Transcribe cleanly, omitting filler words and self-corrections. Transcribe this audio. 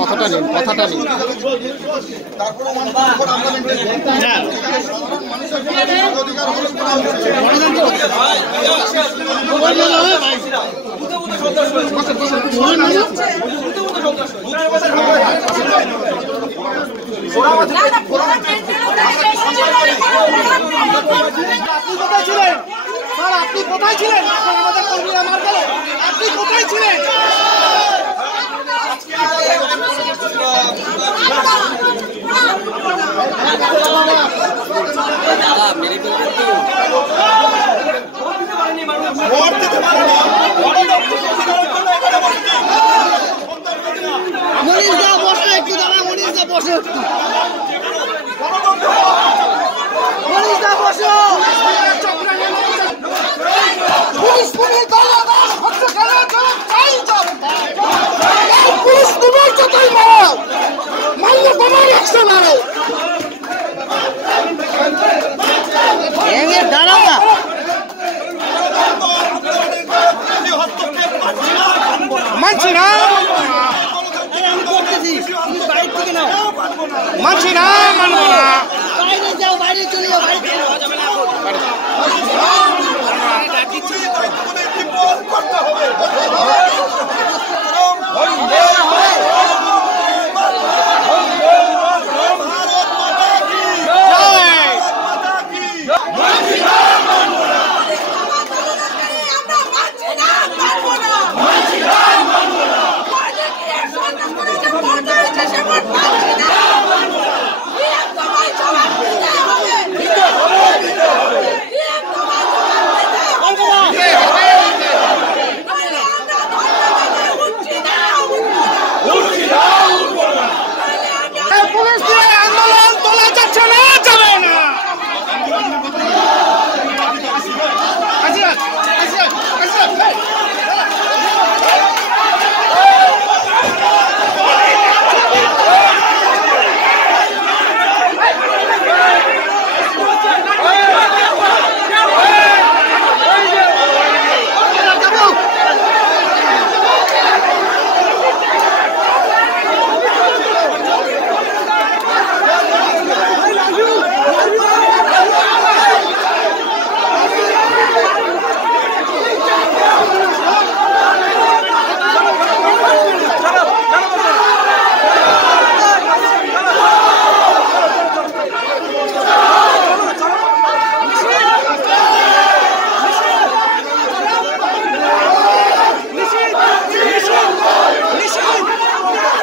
কথাটা নেই আপনি কোথায় ছিলেন? আমাদের কর্মীরা মার গেল, আপনি কোথায় ছিলেন? মনীষদা বসে একটু দাঁড়া, মনীষদা বসে একটু, মনীষদা বসো। পুলিশ পুলিশ পুলিশ তোমার যতই মারো, মারলে তোমার একশো মারো। দাঁড়াও না, মানছি না, মানছি না, মানবো না। বাইরে যাও, বাইরে চলে যাও, বাইরে করতে হবে।